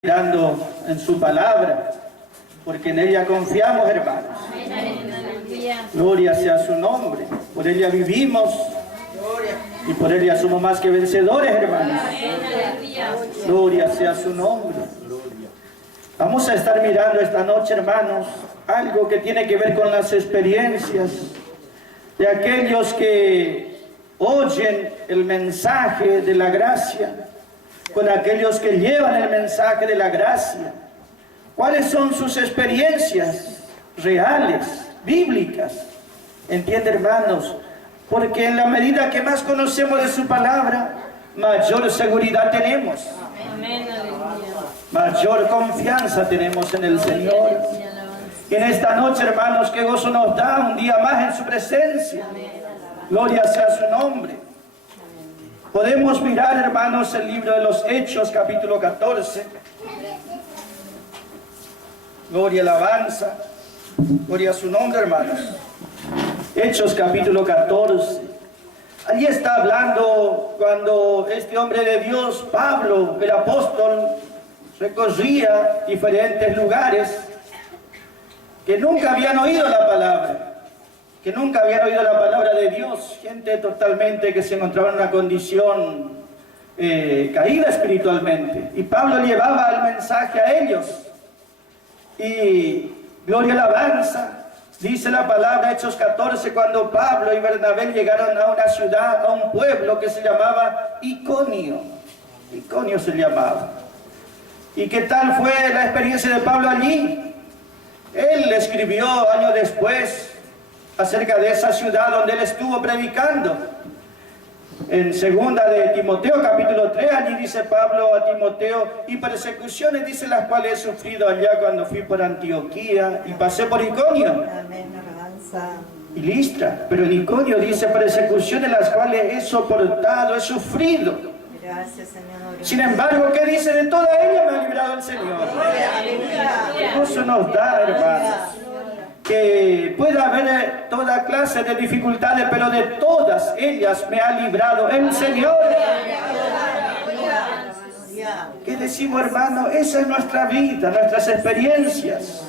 Mirando en su palabra, porque en ella confiamos, hermanos. Gloria sea su nombre. Por ella vivimos y por ella somos más que vencedores, hermanos. Gloria sea su nombre. Vamos a estar mirando esta noche, hermanos, algo que tiene que ver con las experiencias de aquellos que oyen el mensaje de la gracia, con aquellos que llevan el mensaje de la gracia. ¿Cuáles son sus experiencias reales, bíblicas? ¿Entiende, hermanos? Porque en la medida que más conocemos de su palabra, mayor seguridad tenemos. Mayor confianza tenemos en el Señor. Y en esta noche, hermanos, qué gozo nos da un día más en su presencia. Gloria sea su nombre. Podemos mirar, hermanos, el libro de los Hechos, capítulo 14. Gloria, alabanza. Gloria a su nombre, hermanos. Hechos, capítulo 14. Allí está hablando cuando este hombre de Dios, Pablo, el apóstol, recorría diferentes lugares que nunca habían oído la palabra. Que nunca habían oído la palabra de Dios, gente totalmente que se encontraba en una condición caída espiritualmente. Y Pablo llevaba el mensaje a ellos. Y gloria alabanza, dice la palabra, Hechos 14, cuando Pablo y Bernabé llegaron a una ciudad, a un pueblo que se llamaba Iconio. Iconio se llamaba. ¿Y qué tal fue la experiencia de Pablo allí? Él escribió años después acerca de esa ciudad donde él estuvo predicando. En segunda de Timoteo, capítulo 3, allí dice Pablo a Timoteo, y persecuciones, dice, las cuales he sufrido allá cuando fui por Antioquía y pasé por Iconio. Amén, alabanza. Y Listra, pero en Iconio dice persecuciones las cuales he soportado, he sufrido. Gracias, Señor. Sin embargo, ¿qué dice? De toda ella me ha librado el Señor. Eso nos da, hermanos, que puede haber toda clase de dificultades, pero de todas ellas me ha librado el Señor. ¿Qué decimos, hermano? Esa es nuestra vida, nuestras experiencias.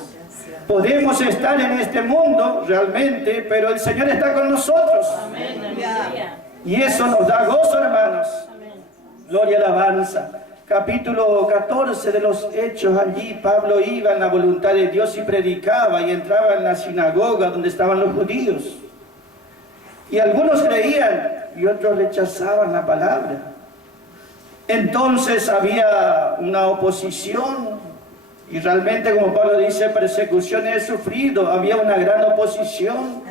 Podemos estar en este mundo realmente, pero el Señor está con nosotros. Y eso nos da gozo, hermanos. Gloria y alabanza. Capítulo 14 de los Hechos, allí Pablo iba en la voluntad de Dios y predicaba y entraba en la sinagoga donde estaban los judíos. Y algunos creían y otros rechazaban la palabra. Entonces había una oposición y realmente, como Pablo dice, persecuciones he sufrido, había una gran oposición.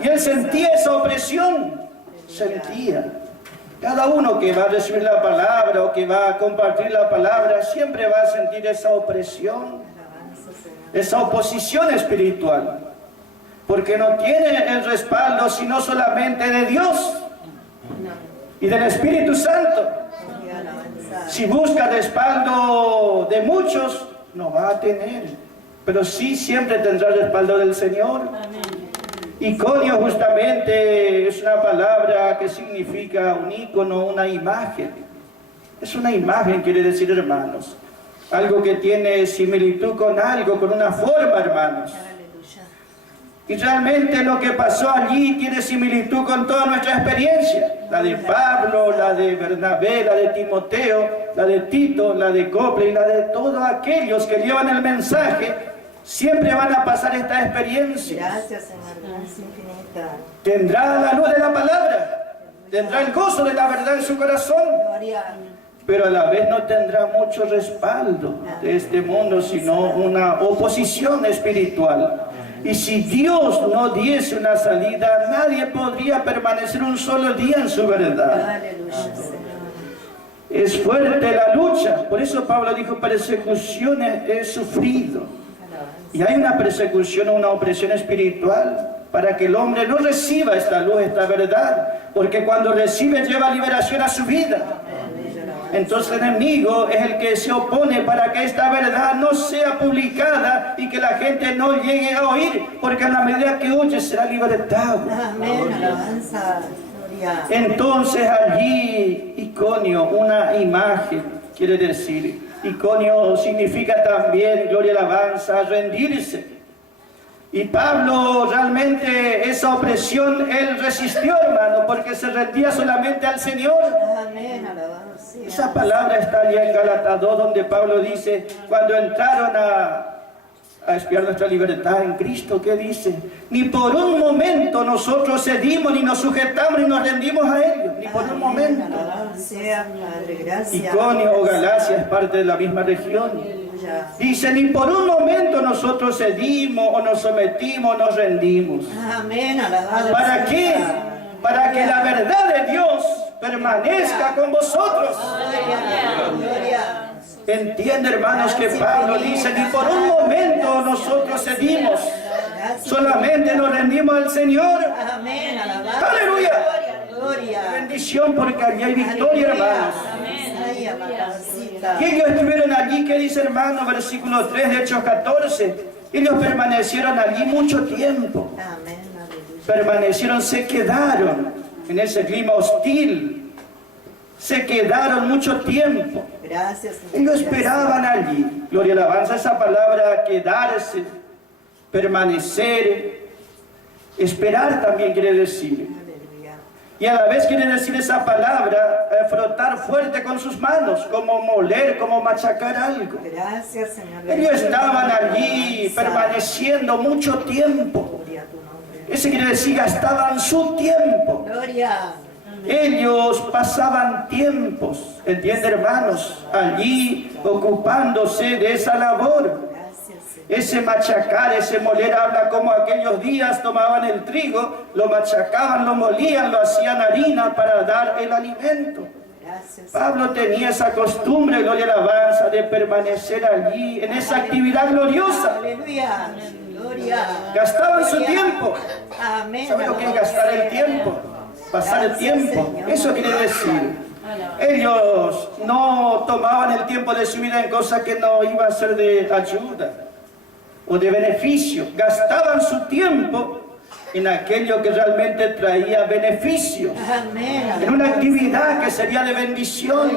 Y él sentía esa opresión, sentía. Cada uno que va a recibir la palabra o que va a compartir la palabra siempre va a sentir esa opresión, esa oposición espiritual, porque no tiene el respaldo sino solamente de Dios y del Espíritu Santo. Si busca respaldo de muchos, no va a tener, pero sí siempre tendrá el respaldo del Señor. Iconio justamente es una palabra que significa un ícono, una imagen. Es una imagen, quiere decir, hermanos. Algo que tiene similitud con algo, con una forma, hermanos. Y realmente lo que pasó allí tiene similitud con toda nuestra experiencia. La de Pablo, la de Bernabé, la de Timoteo, la de Tito, la de Cople y la de todos aquellos que llevan el mensaje. Siempre van a pasar esta experiencia. Gracias, Señor. Gracias infinita. Tendrá la luz de la palabra, tendrá el gozo de la verdad en su corazón, pero a la vez no tendrá mucho respaldo de este mundo, sino una oposición espiritual. Y si Dios no diese una salida, nadie podría permanecer un solo día en su verdad. Es fuerte la lucha, por eso Pablo dijo, persecuciones he sufrido. Y hay una persecución, una opresión espiritual para que el hombre no reciba esta luz, esta verdad, porque cuando recibe lleva liberación a su vida. Entonces el enemigo es el que se opone para que esta verdad no sea publicada y que la gente no llegue a oír, porque a la medida que oye será libertado. Amén, alabanza. Entonces allí, Iconio, una imagen, quiere decir Iconio significa también, gloria y alabanza, rendirse. Y Pablo realmente esa opresión él resistió, hermano, porque se rendía solamente al Señor. Amén, alabanza. Esa palabra está allá en Gálatas 2, donde Pablo dice, cuando entraron a expiar nuestra libertad en Cristo, ¿qué dice? Ni por un momento nosotros cedimos, ni nos sujetamos, ni nos rendimos a ellos, ni por un momento. Sea, Padre, gracias. Iconio o Galacia es parte de la misma región. Dice, ni por un momento nosotros cedimos, o nos sometimos, o nos rendimos. Amén, alabado. ¿Para qué? Para que la verdad de Dios permanezca con vosotros. Gloria. Entiende, hermanos, que Pablo dice, ni por un momento nosotros cedimos, solamente nos rendimos al Señor. Amén, alabado. ¡Aleluya! Gloria. Bendición, porque allí hay victoria, hermanos. Ay, alabacita. Y ellos estuvieron allí, ¿qué dice, hermano? Versículo 3 de Hechos 14. Ellos permanecieron allí mucho tiempo. Amén, aleluya. Permanecieron, se quedaron en ese clima hostil. Se quedaron mucho tiempo. Gracias. Ellos esperaban allí. Gloria y alabanza, esa palabra quedarse, permanecer, esperar también quiere decir. Aleluya. Y a la vez quiere decir esa palabra, frotar fuerte con sus manos, como moler, como machacar algo. Gracias, Señor. Ellos estaban allí permaneciendo mucho tiempo. Gloria a tu nombre. Eso quiere decir, gastaban su tiempo. Gloria. Ellos pasaban tiempos, ¿entiende, hermanos? Allí ocupándose de esa labor. Gracias, Señor. Ese machacar, ese moler, habla como aquellos días tomaban el trigo, lo machacaban, lo molían, lo hacían harina para dar el alimento. Gracias. Pablo tenía esa costumbre, gloria y alabanza, de permanecer allí, en esa actividad gloriosa. Aleluya. Gloria. Gastaban su tiempo. Amén. ¿Sabe lo que es gastar el tiempo? Pasar el tiempo. Eso quiere decir, ellos no tomaban el tiempo de su vida en cosas que no iban a ser de ayuda o de beneficio. Gastaban su tiempo en aquello que realmente traía beneficios, Amén. en una actividad que sería de bendición.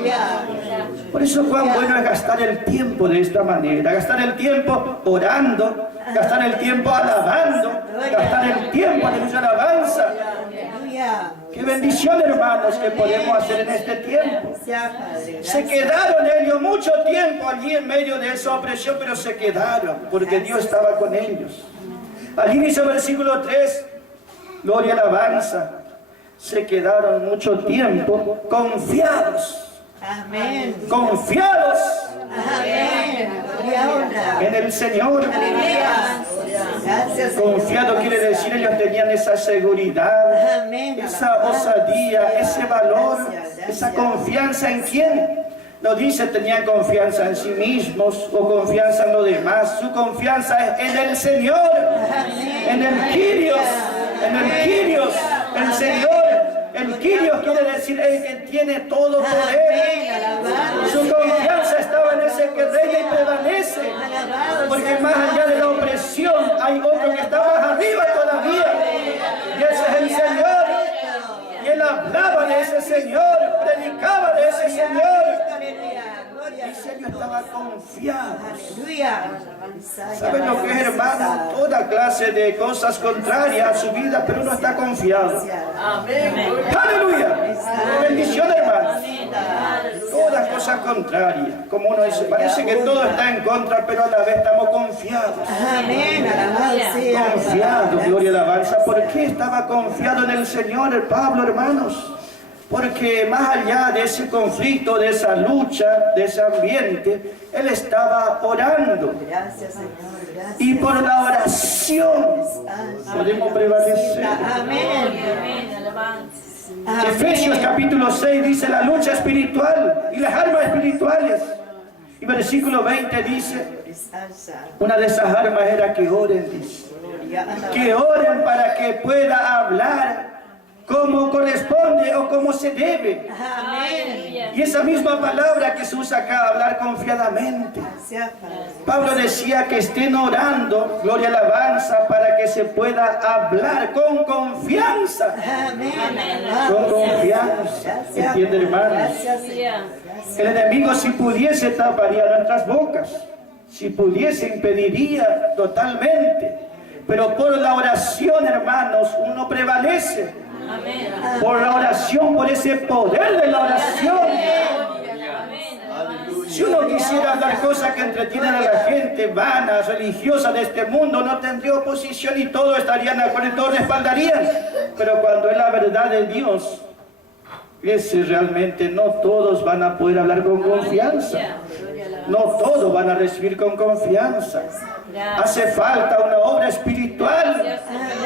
Por eso cuán bueno es gastar el tiempo de esta manera, gastar el tiempo orando, gastar el tiempo alabando, gastar el tiempo de mucha alabanza. Aleluya. Qué bendición, hermanos, que podemos hacer en este tiempo. Gracias, Padre. Se quedaron ellos mucho tiempo allí en medio de esa opresión, pero se quedaron porque Dios estaba con ellos. Allí dice el versículo 3, gloria y alabanza, se quedaron mucho tiempo confiados, Amén. confiados Amén. Gloria, honra. en el Señor. Aleluya. Gracias, Señor. Confiado quiere decir, ellos tenían esa seguridad, Amén. esa osadía, ese valor, esa confianza en quién. No dice tenían confianza en sí mismos o confianza en los demás. Su confianza es en el Señor, en el Kyrios, en el Kyrios, el Señor. El Kyrios quiere decir el que tiene todo poder. Su confianza estaba en ese que reina y prevalece. Porque más allá de la opresión hay otro que está más arriba todavía. Y ese es el Señor. Y él hablaba de ese Señor, predicaba de ese Señor. Dice, ellos estaban confiados. ¿Saben lo que es, hermano? Toda clase de cosas contrarias a su vida, pero uno está confiado. ¡Aleluya! Bendición, hermano. Todas cosas contrarias. Como uno dice, parece que todo está en contra, pero a la vez estamos confiados. Amén. Alabado sea. Confiado, gloria y alabanza. ¿Por qué estaba confiado en el Señor el Pablo, hermanos? Porque más allá de ese conflicto, de esa lucha, de ese ambiente, él estaba orando. Gracias, Señor. Gracias. Y por la oración podemos prevalecer. Amén. Efesios capítulo 6 dice la lucha espiritual y las armas espirituales. Y versículo 20 dice, una de esas armas era que oren, dice. Que oren para que pueda hablar como corresponde o como se debe. Amén. Y esa misma palabra que se usa acá, hablar confiadamente. Pablo decía que estén orando, gloria y alabanza, para que se pueda hablar con confianza. Amén. Con confianza. ¿Entiende, hermanos? El enemigo, si pudiese, taparía nuestras bocas. Si pudiese, impediría totalmente. Pero por la oración, hermanos, uno prevalece. Por la oración, por ese poder de la oración. Si uno quisiera hablar cosas que entretienen a la gente, vanas, religiosas de este mundo, no tendría oposición y todos estarían de acuerdo y todos respaldarían. Pero cuando es la verdad de Dios, ese realmente no todos van a poder hablar con confianza. No todos van a recibir con confianza. Hace falta una obra espiritual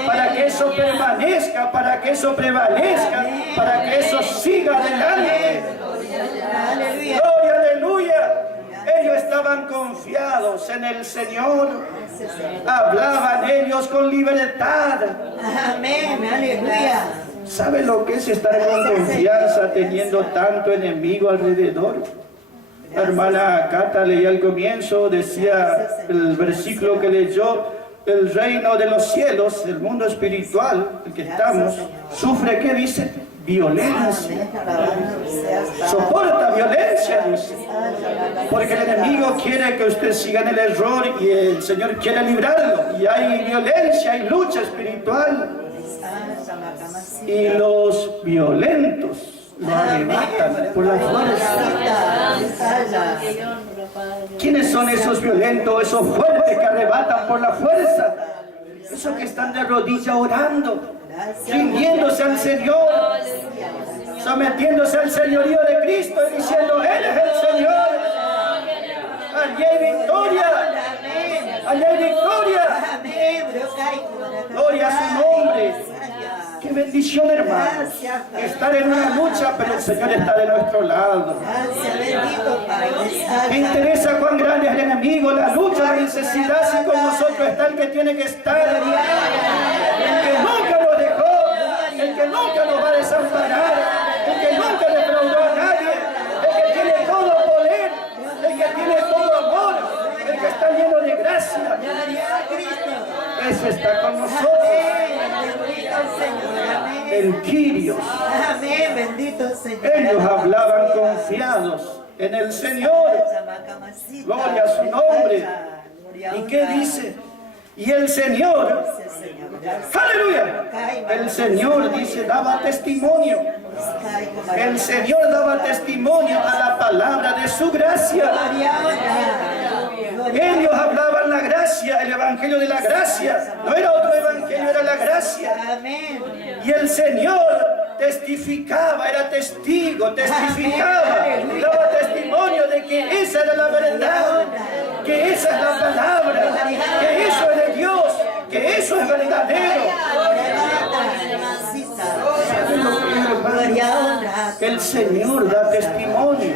para que eso permanezca, para que eso prevalezca, para que eso siga adelante. Gloria, aleluya. Ellos estaban confiados en el Señor. Hablaban ellos con libertad. Amén, aleluya. ¿Sabe lo que es estar con confianza teniendo tanto enemigo alrededor? La hermana Cata leía al comienzo, decía el versículo que leyó: el reino de los cielos, el mundo espiritual, el que estamos, sufre, ¿qué dice? Violencia. Soporta violencia, dice. Porque el enemigo quiere que usted siga en el error y el Señor quiere librarlo. Y hay violencia, hay lucha espiritual. Y los violentos lo arrebatan por la fuerza. ¿Quiénes son esos violentos, esos fuertes que arrebatan por la fuerza? Esos que están de rodillas orando, rindiéndose al Señor, sometiéndose al señorío de Cristo y diciendo: Él es el Señor. Allí hay victoria. Allí hay victoria. Gloria a su nombre. Qué bendición, hermano. Estar en una lucha, pero el Señor está de nuestro lado. Me interesa cuán grande es el enemigo, la lucha, la necesidad, si con nosotros está el que tiene que estar. El que nunca nos dejó, el que nunca nos va a desamparar, el que nunca defraudó a nadie, el que tiene todo poder, el que tiene todo amor, el que está lleno de gracia. Ese está con nosotros. El Kyrios. Amén, bendito Señor. Ellos hablaban confiados en el Señor. Gloria a su nombre. ¿Y qué dice? Y el Señor, aleluya, el Señor, dice, daba testimonio. El Señor daba testimonio a la palabra de su gracia. Ellos hablaban la gracia, el evangelio de la gracia. No era otro evangelio, era la gracia. Y el Señor testificaba, era testigo, testificaba, daba testimonio de que esa era la verdad, que esa es la palabra, que eso es de Dios, que eso es verdadero. El Señor da testimonio.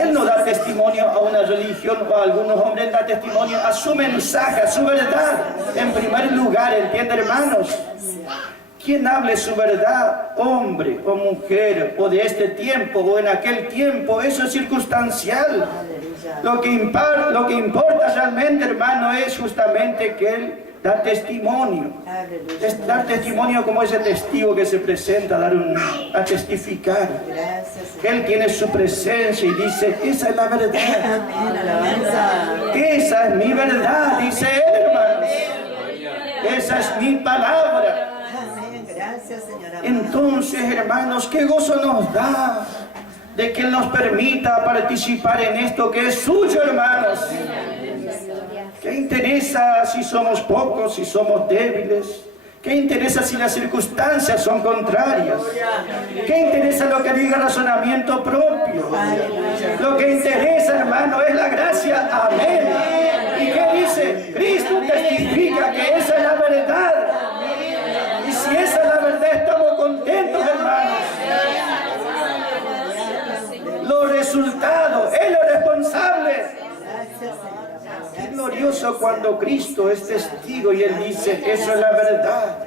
Él no da testimonio a una religión o a algunos hombres, Él da testimonio a su mensaje, a su verdad. En primer lugar, ¿entiende, hermanos? Quien hable su verdad, hombre o mujer, o de este tiempo o en aquel tiempo, eso es circunstancial. Lo que importa realmente, hermano, es justamente que Él da testimonio. Es dar testimonio como ese testigo que se presenta a testificar. Él tiene su presencia y dice: esa es la verdad. Esa es mi verdad, dice Él, hermanos. Esa es mi palabra. Entonces, hermanos, qué gozo nos da de que Él nos permita participar en esto que es suyo, hermanos. ¿Qué interesa si somos pocos, si somos débiles? ¿Qué interesa si las circunstancias son contrarias? ¿Qué interesa lo que diga el razonamiento propio? Lo que interesa, hermano, es la gracia. Amén. ¿Y qué dice? Cristo testifica que esa es la verdad. Y si esa es la verdad, estamos contentos, hermanos. Los resultados, Él es responsable. Qué glorioso cuando Cristo es testigo y Él dice: eso es la verdad.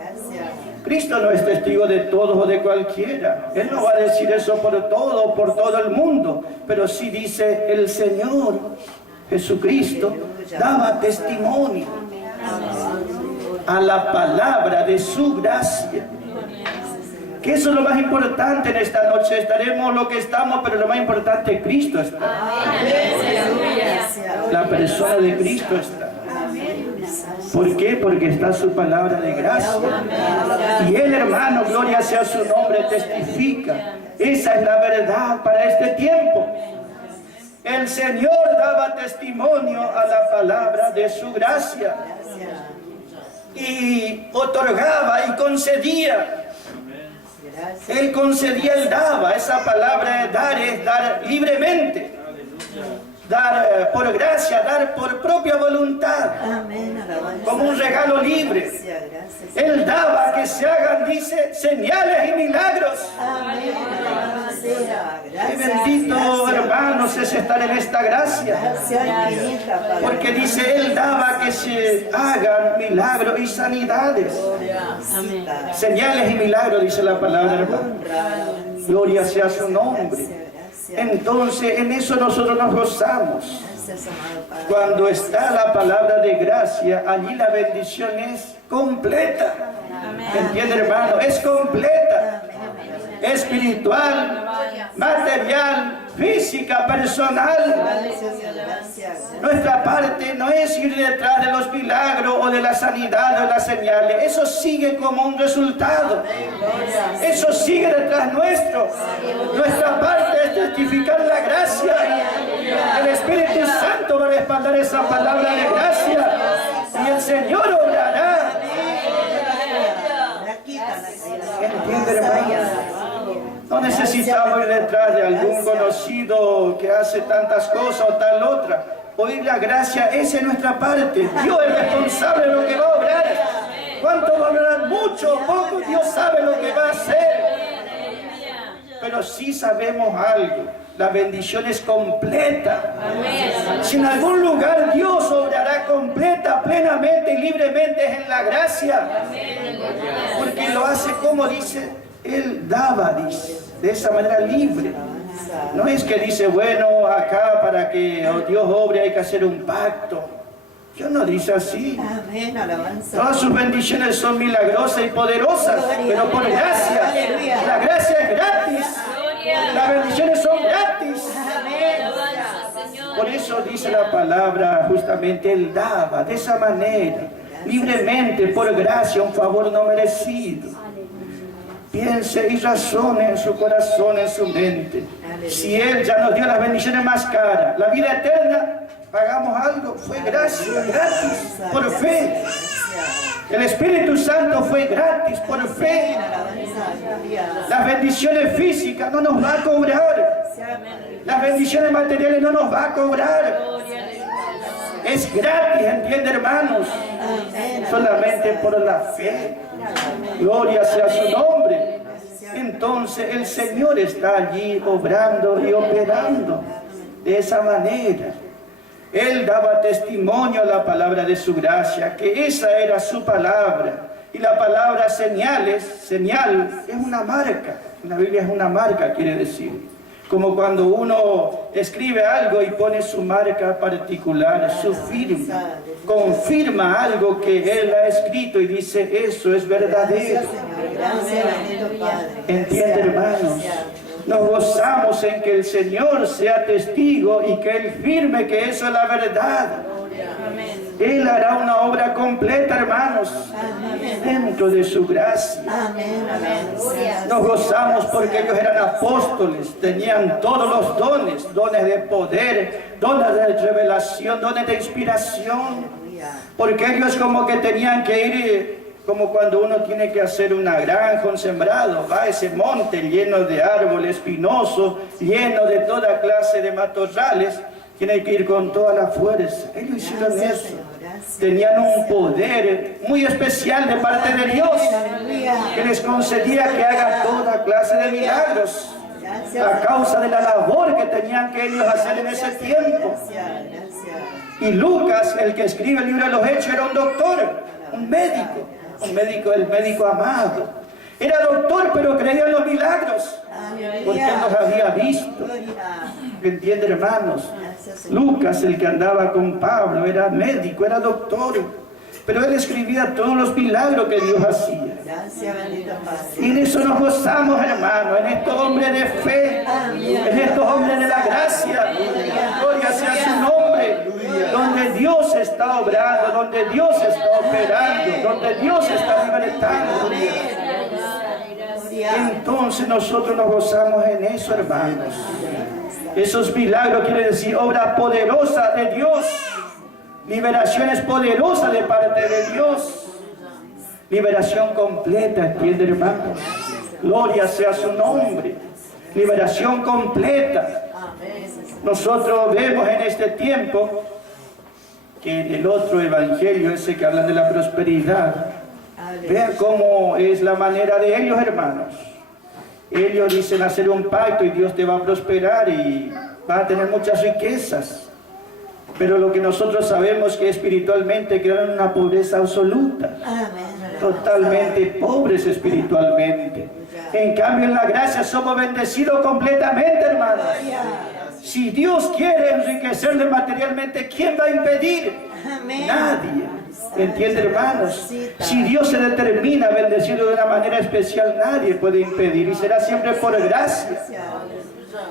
Cristo no es testigo de todos o de cualquiera. Él no va a decir eso por todo el mundo. Pero sí dice: el Señor Jesucristo daba testimonio a la palabra de su gracia. Que eso es lo más importante en esta noche. Estaremos lo que estamos, pero lo más importante es Cristo está. La persona de Cristo está. ¿Por qué? Porque está su palabra de gracia. Y Él, hermano, gloria sea su nombre, testifica. Esa es la verdad para este tiempo. El Señor daba testimonio a la palabra de su gracia. Y otorgaba y concedía. Él concedía, Él daba. Esa palabra de dar es dar libremente. Dar por gracia, dar por propia voluntad, como un regalo libre. Él daba que se hagan, dice, señales y milagros. Qué bendito, hermanos, es estar en esta gracia. Porque dice, Él daba que se hagan milagros y sanidades. Señales y milagros, dice la palabra, hermano. Gloria sea su nombre. Entonces, en eso nosotros nos gozamos. Cuando está la palabra de gracia, allí la bendición es completa. ¿Entiende, hermano? Es completa. Espiritual, material, física, personal. Nuestra parte no es ir detrás de los milagros o de la sanidad o de las señales. Eso sigue como un resultado. Eso sigue detrás nuestro. Nuestra parte es testificar la gracia. El Espíritu Santo va a respaldar esa palabra de gracia. Y el Señor obrará. ¿Entiende, hermano? No necesitamos ir detrás de algún conocido que hace tantas cosas o tal otra. Oír la gracia, esa es nuestra parte. Dios es responsable de lo que va a obrar. ¿Cuánto va a obrar? Mucho o poco, Dios sabe lo que va a hacer. Pero sí sabemos algo. La bendición es completa. Si en algún lugar Dios obrará completa, plenamente y libremente es en la gracia. Porque lo hace como dice, Él daba, dice, de esa manera libre. No es que dice, bueno, acá para que Dios obre hay que hacer un pacto. Dios no dice así. Todas sus bendiciones son milagrosas y poderosas, pero por gracia. La gracia es gratis. Las bendiciones son gratis. Por eso dice la palabra, justamente Él daba de esa manera, libremente, por gracia, un favor no merecido. Piense y razone en su corazón, en su mente. Si Él ya nos dio las bendiciones más caras, la vida eterna, pagamos algo, fue gracia, gratis, por fe. El Espíritu Santo fue gratis, por fe. Las bendiciones físicas no nos va a cobrar. Las bendiciones materiales no nos va a cobrar. Es gratis, ¿entiende, hermanos? Solamente por la fe. Gloria sea su nombre. Entonces el Señor está allí obrando y operando de esa manera. Él daba testimonio a la palabra de su gracia, que esa era su palabra. Y la palabra señales, señal, es una marca. En la Biblia es una marca, quiere decir. Como cuando uno escribe algo y pone su marca particular, su firma. Confirma algo que Él ha escrito y dice, eso es verdadero. ¿Entiende, hermanos? Nos gozamos en que el Señor sea testigo y que Él firme que eso es la verdad. Él hará una obra completa, hermanos, dentro de su gracia. Nos gozamos porque ellos eran apóstoles, tenían todos los dones, dones de poder, dones de revelación, dones de inspiración, porque ellos como que tenían que ir, como cuando uno tiene que hacer una granja, un sembrado, va a ese monte lleno de árboles espinosos, lleno de toda clase de matorrales, tiene que ir con toda la fuerza. Ellos hicieron eso. Tenían un poder muy especial de parte de Dios, que les concedía que hagan toda clase de milagros, a causa de la labor que tenían que ellos hacer en ese tiempo. Y Lucas, el que escribe el libro de los Hechos, era un doctor, un médico, el médico amado. Era doctor, pero creía en los milagros, porque él los había visto. ¿Entiende, hermanos? Lucas, el que andaba con Pablo, era médico, era doctor, pero él escribía todos los milagros que Dios hacía. Gracias, bendito Padre. Y en eso nos gozamos, hermano, en estos hombres de fe, en estos hombres de la gracia. Gloria sea su nombre, donde Dios está obrando, donde Dios está operando, donde Dios está libertando. Entonces nosotros nos gozamos en eso, hermanos. Esos milagros quiere decir obra poderosa de Dios, liberaciones poderosas de parte de Dios, liberación completa, ¿entiende, hermanos? Gloria sea su nombre, liberación completa. Nosotros vemos en este tiempo que en el otro evangelio, ese que habla de la prosperidad, vean cómo es la manera de ellos, hermanos. Ellos dicen hacer un pacto y Dios te va a prosperar y vas a tener muchas riquezas. Pero lo que nosotros sabemos que espiritualmente quedaron en una pobreza absoluta. Totalmente pobres espiritualmente. En cambio en la gracia somos bendecidos completamente, hermanos. Si Dios quiere enriquecerle materialmente, ¿quién va a impedir? Nadie. ¿Entiende, hermanos? Si Dios se determina a bendecirlo de una manera especial, nadie puede impedir. Y será siempre por gracia.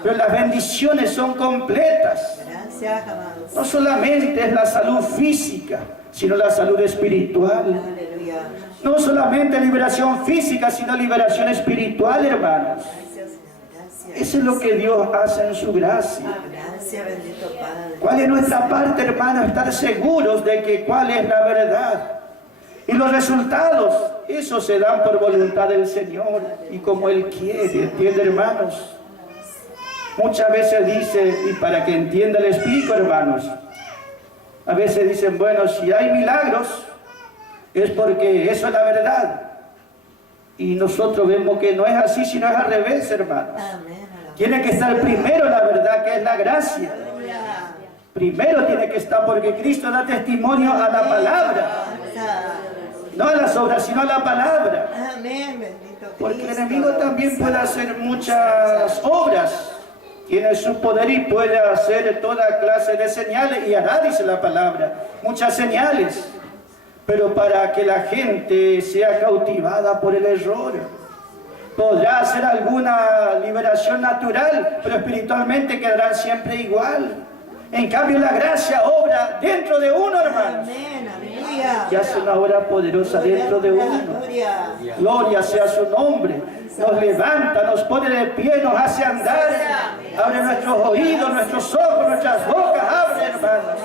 Pero las bendiciones son completas. No solamente es la salud física, sino la salud espiritual. No solamente liberación física, sino liberación espiritual, hermanos. Eso es lo que Dios hace en su gracia. ¿Cuál es nuestra parte, hermanos? Estar seguros de que cuál es la verdad. Y los resultados, esos se dan por voluntad del Señor y como Él quiere, ¿entiende, hermanos? Muchas veces dice, y para que entienda les explico, hermanos, a veces dicen, bueno, si hay milagros, es porque eso es la verdad. Y nosotros vemos que no es así, sino es al revés, hermanos. Tiene que estar primero la verdad, que es la gracia. Primero tiene que estar, porque Cristo da testimonio a la palabra. No a las obras, sino a la palabra. Porque el enemigo también puede hacer muchas obras. Tiene su poder y puede hacer toda clase de señales, y hará, dice la palabra, muchas señales. Pero para que la gente sea cautivada por el error. Podrá hacer alguna liberación natural, pero espiritualmente quedarán siempre igual. En cambio la gracia obra dentro de uno, hermanos. Y hace una obra poderosa dentro de uno. Gloria sea su nombre. Nos levanta, nos pone de pie, nos hace andar. Abre nuestros oídos, nuestros ojos, nuestras bocas. Abre, hermanos.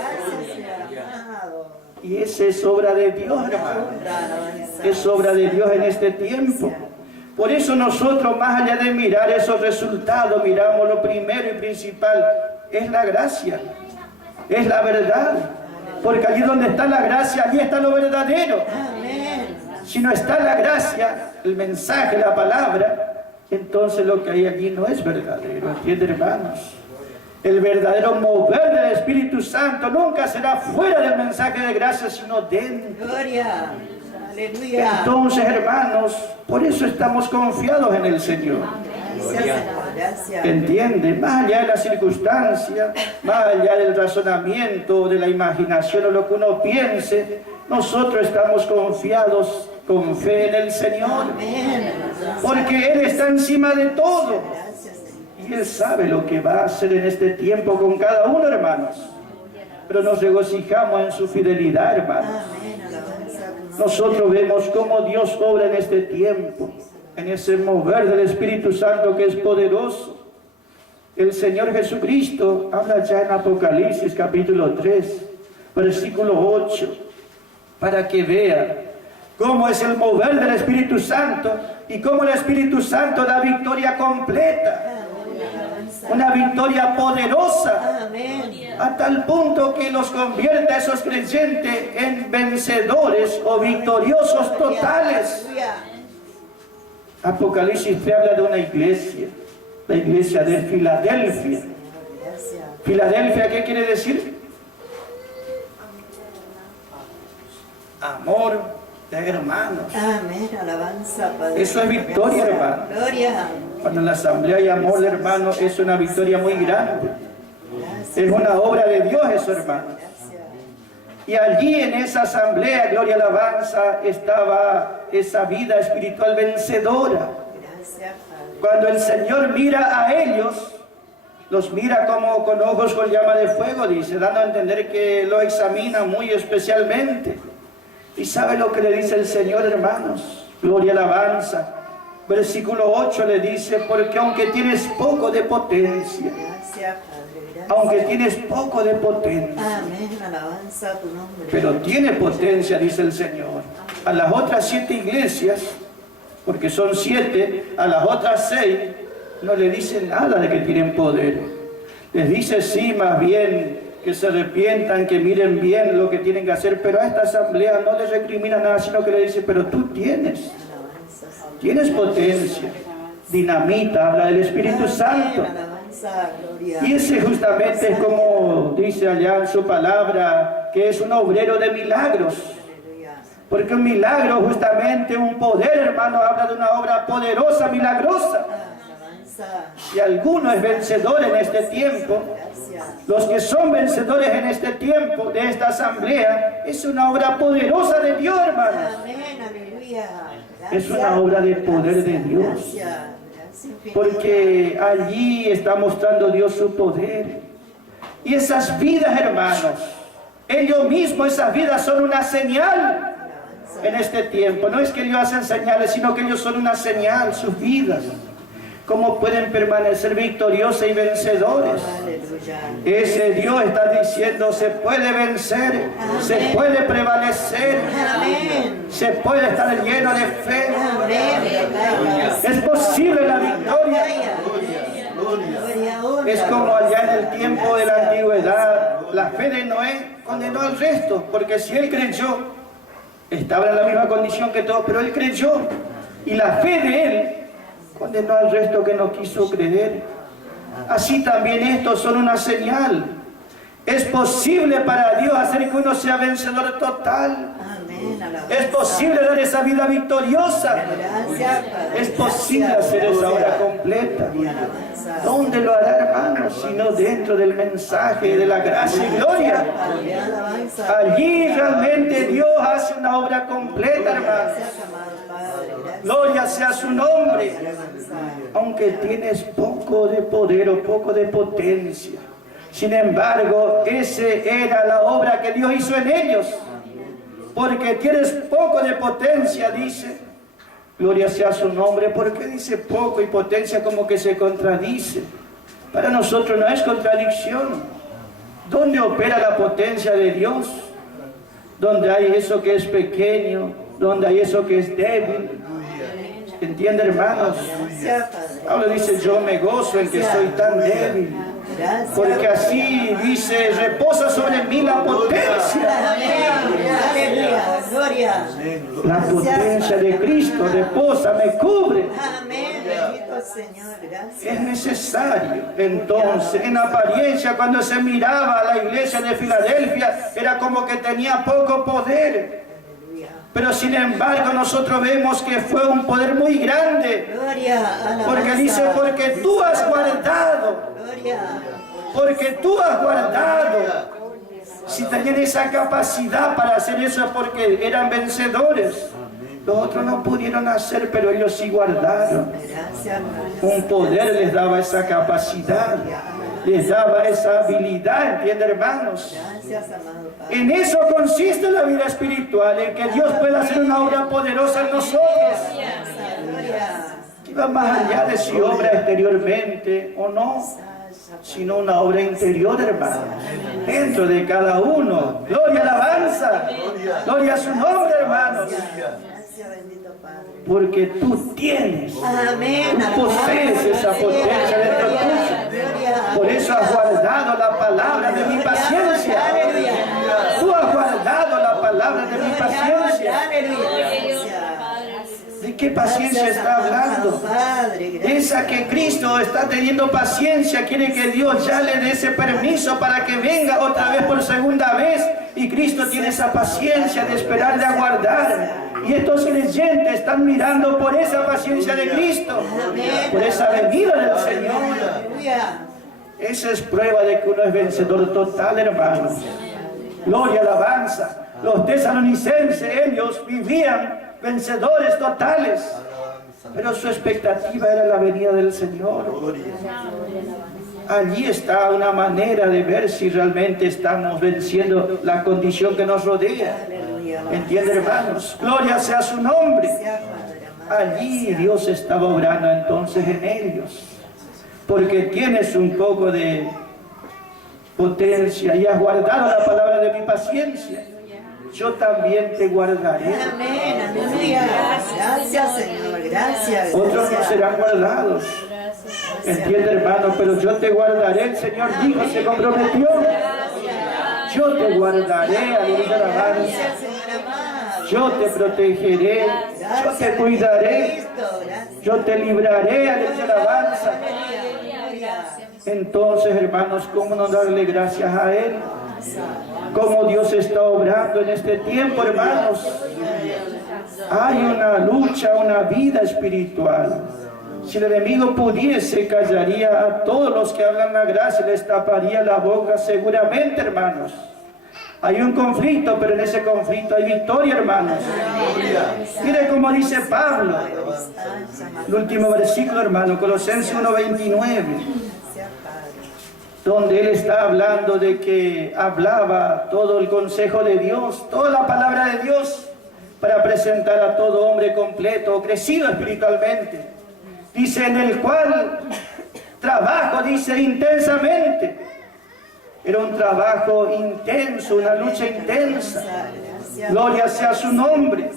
Y esa es obra de Dios, hermanos. Es obra de Dios en este tiempo. Por eso nosotros, más allá de mirar esos resultados, miramos lo primero y principal. Es la gracia. Es la verdad. Porque allí donde está la gracia, allí está lo verdadero. Si no está la gracia, el mensaje, la palabra, entonces lo que hay allí no es verdadero. ¿Entienden, hermanos? El verdadero mover del Espíritu Santo nunca será fuera del mensaje de gracia, sino dentro. Gloria. Aleluya. Entonces, hermanos, por eso estamos confiados en el Señor. ¿Entiende? Más allá de la circunstancia, más allá del razonamiento, de la imaginación o lo que uno piense, nosotros estamos confiados con fe en el Señor. Porque Él está encima de todo. Y Él sabe lo que va a hacer en este tiempo con cada uno, hermanos. Pero nos regocijamos en su fidelidad, hermanos. Nosotros vemos cómo Dios obra en este tiempo, en ese mover del Espíritu Santo que es poderoso. El Señor Jesucristo habla ya en Apocalipsis capítulo 3, versículo 8, para que vea cómo es el mover del Espíritu Santo y cómo el Espíritu Santo da victoria completa. Una victoria poderosa, a tal punto que los convierte a esos creyentes en vencedores o victoriosos totales. Apocalipsis te habla de una iglesia, la iglesia de Filadelfia. Filadelfia, ¿qué quiere decir? Amor de hermanos. Amén, alabanza, Padre. Eso es victoria, hermano. Gloria. Cuando en la asamblea hay amor de hermanos, es una victoria muy grande. Es una obra de Dios eso, hermano. Y allí en esa asamblea, gloria y alabanza, estaba esa vida espiritual vencedora. Gracias, Padre. Cuando el Señor mira a ellos, los mira como con ojos con llama de fuego, dice, dando a entender que lo examina muy especialmente. ¿Y sabe lo que le dice el Señor, hermanos? Gloria y alabanza. Versículo 8 le dice, porque aunque tienes poco de potencia, Gracias, Padre. Gracias. aunque tienes poco de potencia, Amén. Alabanza a tu nombre. pero tiene potencia, dice el Señor. A las otras 7 iglesias, porque son 7, a las otras 6, no le dice nada de que tienen poder. Les dice sí, más bien, que se arrepientan, que miren bien lo que tienen que hacer, pero a esta asamblea no les recrimina nada, sino que le dice, pero tú tienes potencia, dinamita, habla del Espíritu Santo. Alabanza, gloria. Y ese justamente es como dice allá en su palabra, que es un obrero de milagros. Aleluya. Porque un milagro, justamente un poder, hermano, habla de una obra poderosa, milagrosa. Alabanza. Si alguno es vencedor en este tiempo, Gracias. los que son vencedores en este tiempo de esta asamblea, es una obra poderosa de Dios, hermanos. Amén. Aleluya. Es una obra de poder de Dios. Gracias. Gracias infinitas. Porque allí está mostrando Dios su poder. Y esas vidas, hermanos, ellos mismos, esas vidas son una señal en este tiempo. No es que ellos hacen señales, sino que ellos son una señal, sus vidas. Cómo pueden permanecer victoriosos y vencedores. Aleluya. Ese Dios está diciendo, se puede vencer, se puede prevalecer, Amén. se puede estar lleno de fe. Amén. Es posible la victoria. Gloria, Es como allá en el tiempo de la antigüedad, la fe de Noé condenó al resto, porque si él creyó, estaba en la misma condición que todos, pero él creyó, y la fe de él condenó al resto que no quiso creer. Así también estos son una señal. Es posible para Dios hacer que uno sea vencedor total. Amén. Alabanza. Es posible dar esa vida victoriosa. Gracias, Padre. Es posible hacer esa obra completa. Alabanza. ¿Dónde lo hará, hermanos? Sino dentro del mensaje de la gracia y gloria. Padre, alabanza. Allí realmente Dios hace una obra completa, hermanos. Gracias, amado Padre. Gracias. Gloria sea su nombre. Alabanza. Aunque tienes poco de poder o poco de potencia, sin embargo, ese era la obra que Dios hizo en ellos. Porque tienes poco de potencia, dice. Gloria sea su nombre. Porque dice poco y potencia como que se contradice. Para nosotros no es contradicción. ¿Dónde opera la potencia de Dios? Donde hay eso que es pequeño, donde hay eso que es débil. ¿Entiende, hermanos? Gracias, Padre. Pablo dice, yo me gozo en que soy tan débil. Gracias. Porque así dice, reposa sobre mí la potencia. Amén. Aleluya. Gloria. La potencia de Cristo reposa, me cubre. Amén. Bendito Señor. Es Gracias. necesario. Entonces, en apariencia, cuando se miraba a la iglesia de Filadelfia, era como que tenía poco poder. Aleluya. Pero sin embargo, nosotros vemos que fue un poder muy grande. Gloria. Alabanza. Porque dice, porque tú has guardado. Gloria. Porque tú has guardado. Si tenían esa capacidad para hacer eso es porque eran vencedores. Los otros no pudieron hacer, pero ellos sí guardaron. Gracias, Un poder les daba esa capacidad, les daba esa habilidad, ¿entienden, hermanos? Gracias, amado Padre. En eso consiste la vida espiritual, en que Dios pueda hacer una obra poderosa en nosotros. Gloria. Que va más allá de si obra exteriormente o no, sino una obra interior, hermano, dentro de cada uno. Gloria, alabanza, gloria a su nombre, hermanos, Gracias, bendito Padre. porque tú tienes, Amén. posees esa potencia dentro tuyo. Por eso has guardado la palabra de mi paciencia. Tú has guardado la palabra de mi paciencia. ¿De qué paciencia está hablando? Esa que Cristo está teniendo paciencia, quiere que Dios ya le dé ese permiso para que venga otra vez por segunda vez. Y Cristo tiene esa paciencia de esperar, de aguardar. Y estos creyentes están mirando por esa paciencia de Cristo, por esa venida del Señor. Esa es prueba de que uno es vencedor total, hermanos. Gloria, alabanza. Los tesalonicenses, ellos vivían vencedores totales, pero su expectativa era la venida del Señor. Allí está una manera de ver si realmente estamos venciendo la condición que nos rodea. ¿Entiende, hermanos? Gloria sea su nombre. Allí Dios estaba obrando entonces en ellos, porque tienes un poco de potencia y has guardado la palabra de mi paciencia. Yo también te guardaré. Amén, aleluya. Gracias, Señor, gracias. Otros no serán guardados. Entiende, hermano, pero yo te guardaré. El Señor dijo, se comprometió. Yo te guardaré, aleluya, alabanza. Yo te protegeré, yo te cuidaré, yo te libraré, aleluya, alabanza. Entonces, hermanos, ¿cómo no darle gracias a Él? Cómo Dios está obrando en este tiempo, hermanos. Hay una lucha, una vida espiritual. Si el enemigo pudiese, callaría a todos los que hablan la gracia, les taparía la boca seguramente, hermanos. Hay un conflicto, pero en ese conflicto hay victoria, hermanos. Mire cómo dice Pablo. El último versículo, hermano, Colosenses 1:29. Donde él está hablando de que hablaba todo el consejo de Dios, toda la palabra de Dios, para presentar a todo hombre completo, crecido espiritualmente. Dice, en el cual trabajo, dice, intensamente. Era un trabajo intenso, una lucha intensa. Gloria sea su nombre.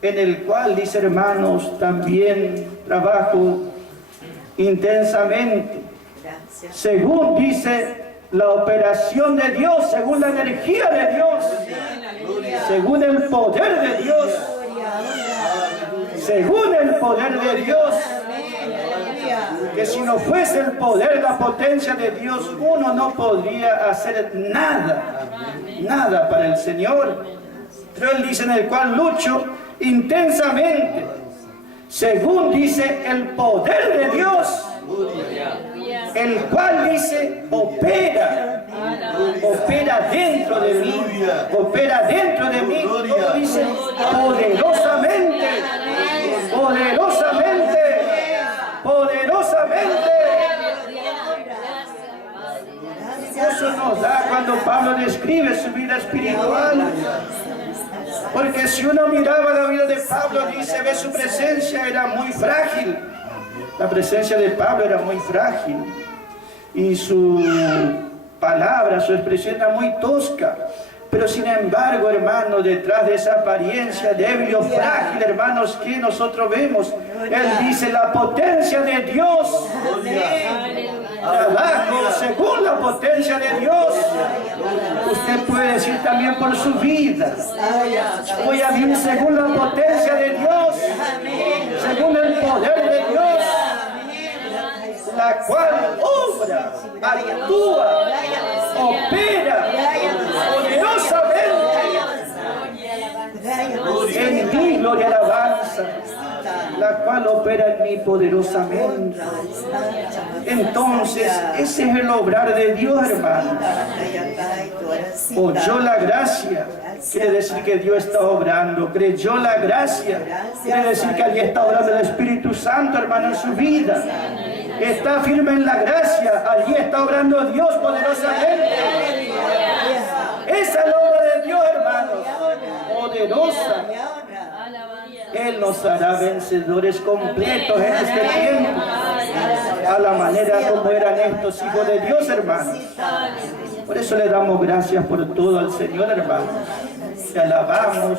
En el cual, dice, hermanos, también trabajo intensamente. Según dice la operación de Dios, según la energía de Dios, según el poder de Dios, según el poder de Dios, que si no fuese el poder, la potencia de Dios, uno no podría hacer nada, nada para el Señor. Pero Él dice, en el cual lucho intensamente, según dice el poder de Dios, el cual dice opera dentro de mí, opera dentro de mí, como dice, poderosamente, poderosamente, poderosamente. Eso nos da cuando Pablo describe su vida espiritual. Porque si uno miraba la vida de Pablo, dice, ve su presencia, era muy frágil. La presencia de Pablo era muy frágil. Y su palabra, su expresión era muy tosca. Pero sin embargo, hermanos, detrás de esa apariencia débil o frágil, hermanos, que nosotros vemos, Él dice, la potencia de Dios. Trabajo según la potencia de Dios. Usted puede decir también por su vida. Voy a vivir según la potencia de Dios, según el poder de Dios, la cual obra, actúa, opera poderosamente en ti, gloria y alabanza, la cual opera en mí poderosamente. Entonces, ese es el obrar de Dios, hermanos. Oyó la gracia, quiere decir que Dios está obrando. Creyó la gracia, quiere decir que allí está obrando el Espíritu Santo, hermano, en su vida. Está firme en la gracia, allí está obrando Dios poderosamente. Esa es la obra de Dios, hermanos, poderosa. Él nos hará vencedores completos en este tiempo, a la manera como eran estos hijos de Dios, hermanos. Por eso le damos gracias por todo al Señor, hermanos. Le alabamos,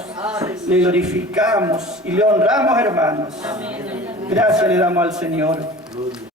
le glorificamos y le honramos, hermanos. Gracias le damos al Señor.